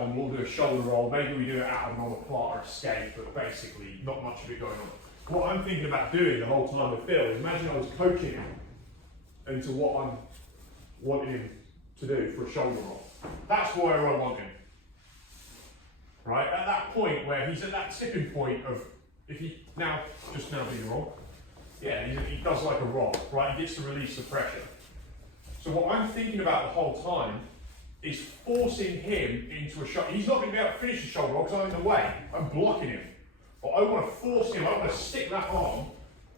on, we'll do a shoulder roll, maybe we do it out of an omoplata or escape, but basically not much of it going on. What I'm thinking about doing the whole time with Phil is imagine I was coaching him into what I'm wanting him to do for a shoulder roll. That's where I want him. Right? At that point where he's at that tipping point of, if he now being roll, yeah, he does like a roll, right? He gets to release the pressure. So what I'm thinking about the whole time is forcing him into a shot. He's not going to be able to finish the shoulder roll because I'm in the way. I'm blocking him. But I want to force him, I want to stick that arm,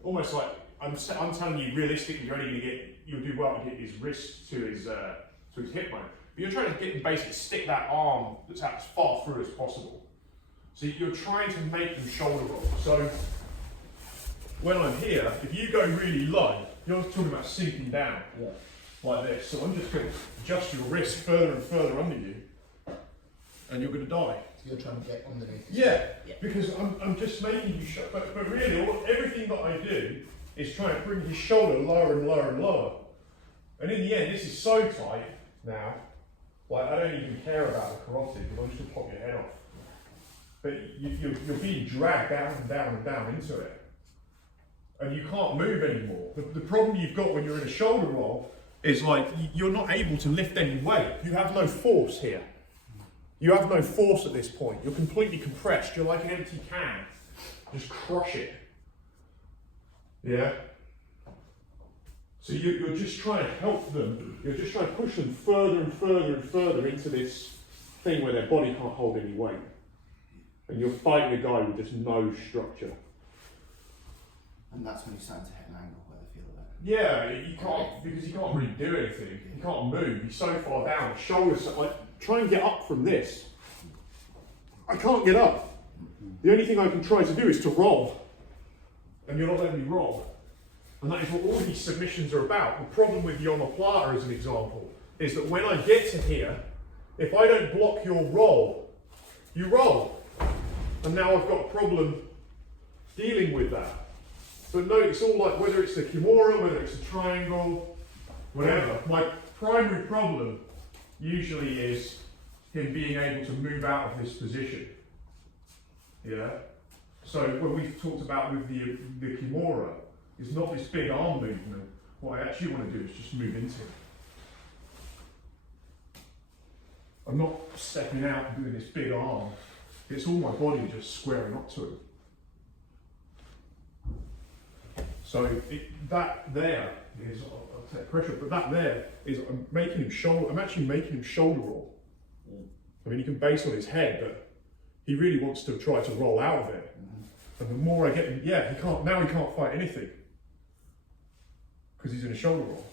almost like, I'm telling you realistically, you're only going to get, you'll do well to get his wrist to his hip bone. But you're trying to get him basically stick that arm that's as far through as possible. So you're trying to make them shoulder roll. So when I'm here, if you go really low, you're talking about sinking down. Yeah. Like this. So I'm just going to adjust your wrist further and further under you, and you're going to die. So you're trying to get underneath. Yeah, because I'm just making you shut. But really, everything that I do is trying to bring his shoulder lower and lower and lower. And in the end, this is so tight now, like I don't even care about the carotid because I'm just going to pop your head off. But you're being dragged down and down and down into it. And you can't move anymore. The problem you've got when you're in a shoulder roll is like you're not able to lift any weight. You have no force here. You have no force at this point. You're completely compressed. You're like an empty can. Just crush it. Yeah? So you're just trying to help them. You're just trying to push them further and further and further into this thing where their body can't hold any weight. And you're fighting a guy with just no structure. And that's when you're starting to hit an angle where they feel it. Yeah, you can't, because you can't really do anything. You can't move. You're so far down. Shoulders, like, try and get up from this. I can't get up. The only thing I can try to do is to roll. And you're not letting me roll. And that is what all these submissions are about. The problem with the omoplata, as an example, is that when I get to here, if I don't block your roll, you roll. And now I've got a problem dealing with that. But no, it's all like, whether it's the Kimura, whether it's a triangle, whatever. My primary problem usually is him being able to move out of this position. Yeah? So when we've talked about with the Kimura, it's not this big arm movement. What I actually want to do is just move into it. I'm not stepping out and doing this big arm. It's all my body just squaring up to it. So that there is, I'll take pressure, but that there is, I'm actually making him shoulder roll. I mean, he can base on his head, but he really wants to try to roll out of it. And the more I get him, he can't fight anything. Because he's in a shoulder roll.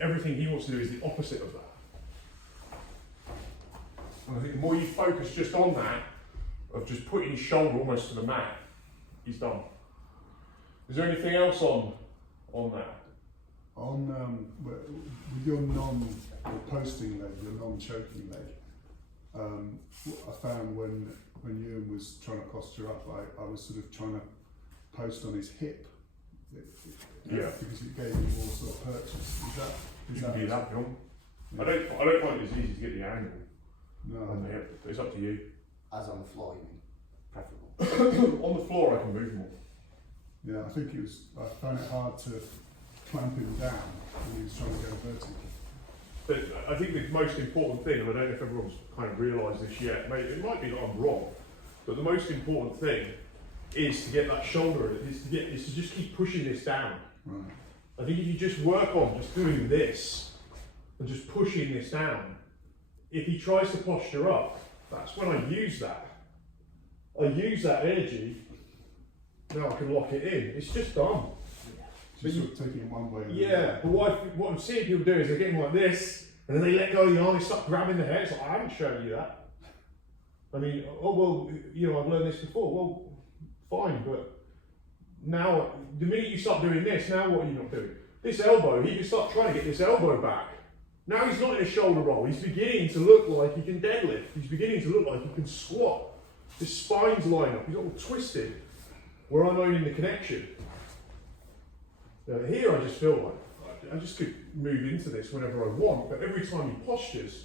Everything he wants to do is the opposite of that. And I think the more you focus just on that, of just putting his shoulder almost to the mat, he's done. Is there anything else on that? With your posting leg, your non-choking leg, I found when Ewan was trying to posture up, I was sort of trying to post on his hip. Because it gave me more sort of purchase. You can do that, John. I don't find it as easy to get the angle. No. It's up to you. As on the floor, you mean? Preferable. On the floor, I can move more. Yeah, I found it hard to clamp him down when he was trying to go vertical. But I think the most important thing, and I don't know if everyone's kind of realised this yet, it might be that I'm wrong, but the most important thing is to get that shoulder, is to just keep pushing this down. Right. I think if you just work on just doing this, and just pushing this down, if he tries to posture up, that's when I use that. I use that energy, now I can lock it in. It's just done. Just sort of taking it one way. Yeah, but what I'm seeing people do is they're getting like this, and then they let go of the arm, they start grabbing the head. It's like, I haven't shown you that. I mean, oh, well, I've learned this before. Well, fine, but now, the minute you start doing this, now what are you not doing? This elbow, he can start trying to get this elbow back. Now he's not in a shoulder roll, he's beginning to look like he can deadlift. He's beginning to look like he can squat. His spine's lined up, he's all twisted, where I'm owning the connection. Here I just feel like, I just could move into this whenever I want, but every time he postures,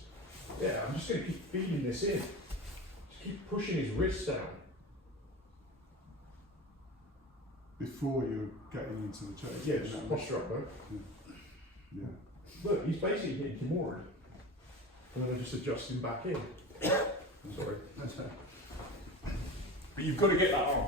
Yeah, I'm just going to keep feeding this in. Just keep pushing his wrists down. Before you're getting into the chase. Yeah, just posture up, though. Yeah. Look, he's basically getting Kimura. And then I just adjust him back in. Sorry. That's right. But you've got to get that arm.